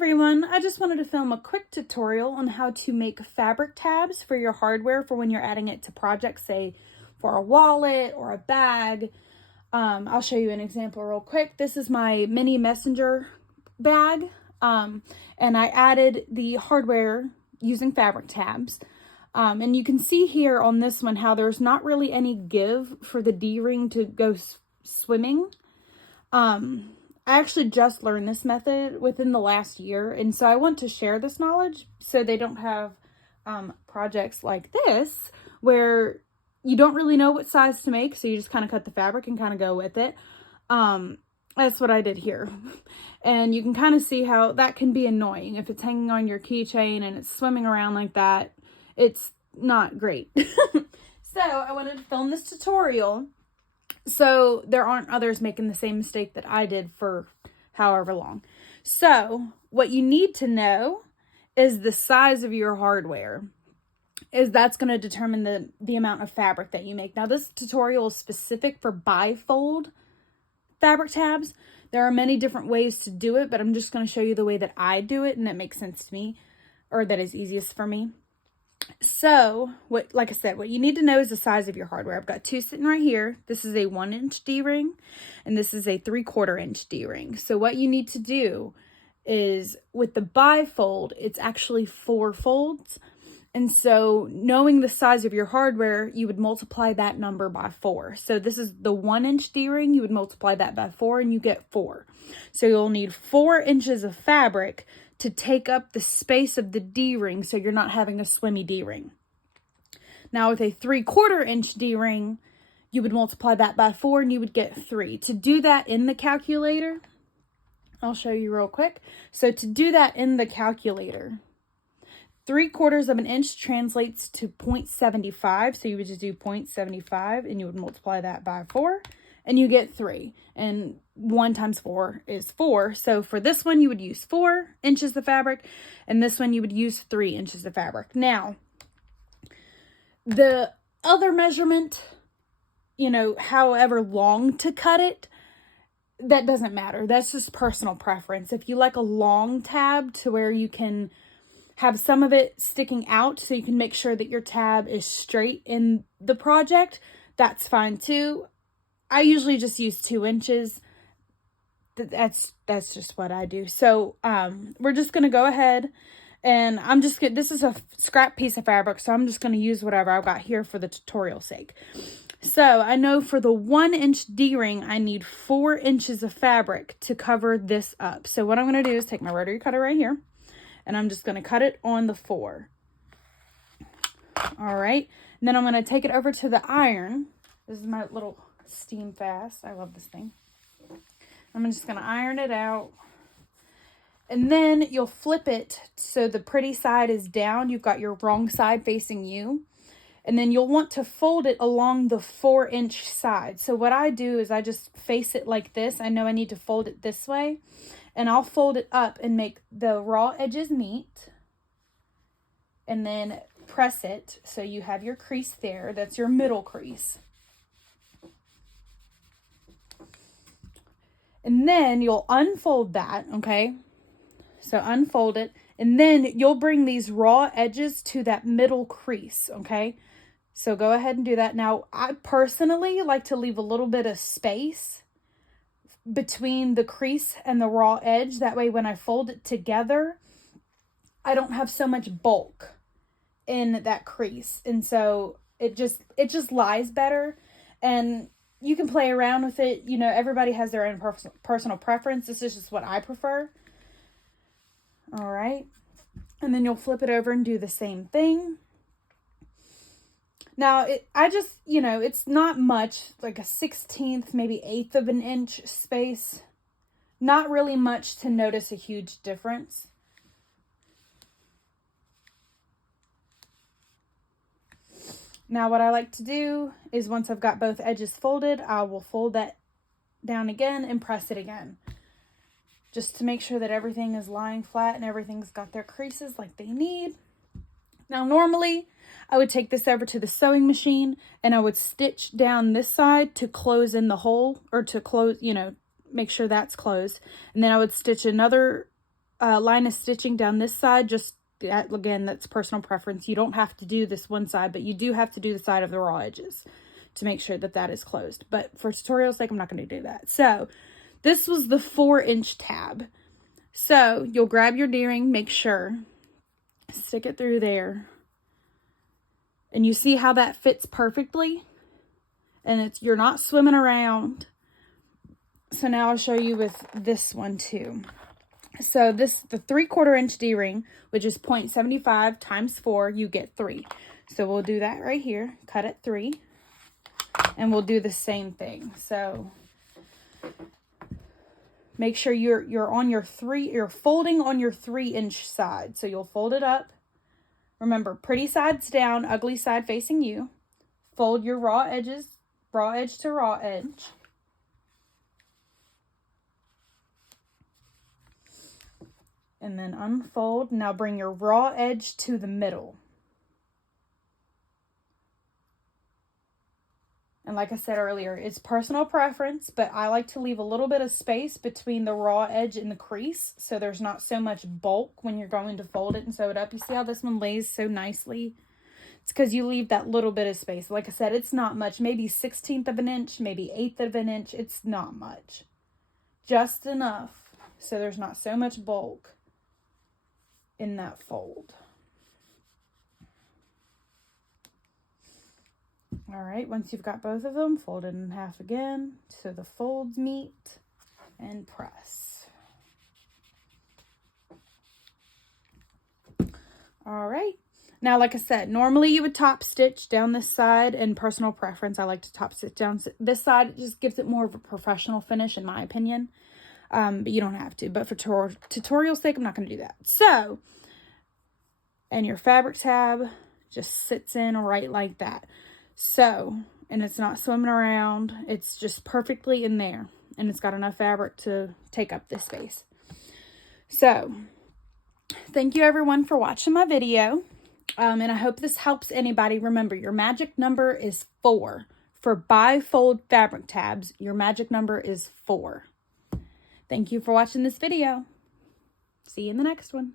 everyone, I just wanted to film a quick tutorial on how to make fabric tabs for your hardware for when you're adding it to projects, say for a wallet or a bag. I'll show you an example real quick. This is my mini messenger bag, and I added the hardware using fabric tabs. And you can see here on this one how there's not really any give for the D-ring to go swimming. I actually just learned this method within the last year, and so I want to share this knowledge so they don't have projects like this where you don't really know what size to make, so you just kind of cut the fabric and kind of go with it. That's what I did here. And you can kind of see how that can be annoying if it's hanging on your keychain and it's swimming around like that. It's not great. So I wanted to film this tutorial so there aren't others making the same mistake that I did for however long. So what you need to know is the size of your hardware. That's going to determine the amount of fabric that you make. Now this tutorial is specific for bifold fabric tabs. There are many different ways to do it, but I'm just going to show you the way that I do it and that makes sense to me, or that is easiest for me. So, like I said, what you need to know is the size of your hardware. I've got two sitting right here. This is a 1-inch D-ring, and this is a 3/4 inch D-ring. So what you need to do is, with the bifold, it's actually 4 folds. And so knowing the size of your hardware, you would multiply that number by 4. So this is the 1-inch D-ring. You would multiply that by 4 and you get 4. So you'll need 4 inches of fabric to take up the space of the D-ring so you're not having a swimmy D-ring. Now with a 3/4 inch D-ring, you would multiply that by 4 and you would get 3. To do that in the calculator, I'll show you real quick. So to do that in the calculator, 3/4 of an inch translates to 0.75. So you would just do 0.75 and you would multiply that by 4 and you get 3. And 1 times 4 is 4. So for this one, you would use 4 inches of fabric, and this one you would use 3 inches of fabric. Now, the other measurement, however long to cut it, that doesn't matter. That's just personal preference. If you like a long tab to where you can have some of it sticking out so you can make sure that your tab is straight in the project, that's fine too. I usually just use 2 inches. That's just what I do. So we're just going to go ahead and this is a scrap piece of fabric, so I'm just going to use whatever I've got here for the tutorial sake. So I know for the 1-inch D-ring, I need 4 inches of fabric to cover this up. So what I'm going to do is take my rotary cutter right here, and I'm just going to cut it on the 4. All right. And then I'm going to take it over to the iron. This is my little Steam Fast. I love this thing. I'm just going to iron it out. And then you'll flip it so the pretty side is down. You've got your wrong side facing you. And then you'll want to fold it along the 4-inch side. So what I do is I just face it like this. I know I need to fold it this way. And I'll fold it up and make the raw edges meet. And then press it so you have your crease there. That's your middle crease. And then you'll unfold that, okay? So unfold it, and then you'll bring these raw edges to that middle crease, okay? So go ahead and do that. Now, I personally like to leave a little bit of space between the crease and the raw edge. That way, when I fold it together, I don't have so much bulk in that crease. And so it just lies better. And you can play around with it. Everybody has their own personal preference. This is just what I prefer. All right. And then you'll flip it over and do the same thing. Now, it's not much, like a 1/16, maybe 1/8 of an inch space. Not really much to notice a huge difference. Now what I like to do is once I've got both edges folded, I will fold that down again and press it again. Just to make sure that everything is lying flat and everything's got their creases like they need. Now normally I would take this over to the sewing machine and I would stitch down this side to close in the hole, or to close, make sure that's closed. And then I would stitch another line of stitching down this side. Just again, that's personal preference. You don't have to do this one side, but you do have to do the side of the raw edges to make sure that that is closed. But for tutorial's sake, I'm not going to do that. So this was the 4-inch tab. So you'll grab your D-ring, make sure, stick it through there. And you see how that fits perfectly? And you're not swimming around. So now I'll show you with this one too. So the 3/4 inch D-ring, which is 0.75 times 4, you get 3. So we'll do that right here. Cut at 3. And we'll do the same thing. So make sure you're on your you're folding on your 3-inch side. So you'll fold it up. Remember, pretty sides down, ugly side facing you. Fold your raw edges, raw edge to raw edge. And then unfold. Now bring your raw edge to the middle. And like I said earlier, it's personal preference, but I like to leave a little bit of space between the raw edge and the crease so there's not so much bulk when you're going to fold it and sew it up. You see how this one lays so nicely? It's because you leave that little bit of space. Like I said, it's not much. Maybe 1/16 of an inch, maybe 1/8 of an inch. It's not much. Just enough so there's not so much bulk in that fold. All right, once you've got both of them, fold it in half again so the folds meet and press. All right. Now, like I said, normally you would top stitch down this side, and personal preference, I like to top stitch down this side. It just gives it more of a professional finish, in my opinion. But you don't have to. But for tutorial's sake, I'm not going to do that. So, and your fabric tab just sits in right like that. So, and it's not swimming around. It's just perfectly in there. And it's got enough fabric to take up this space. So, thank you everyone for watching my video. And I hope this helps anybody. Remember, your magic number is 4. For bifold fabric tabs, your magic number is 4. Thank you for watching this video. See you in the next one.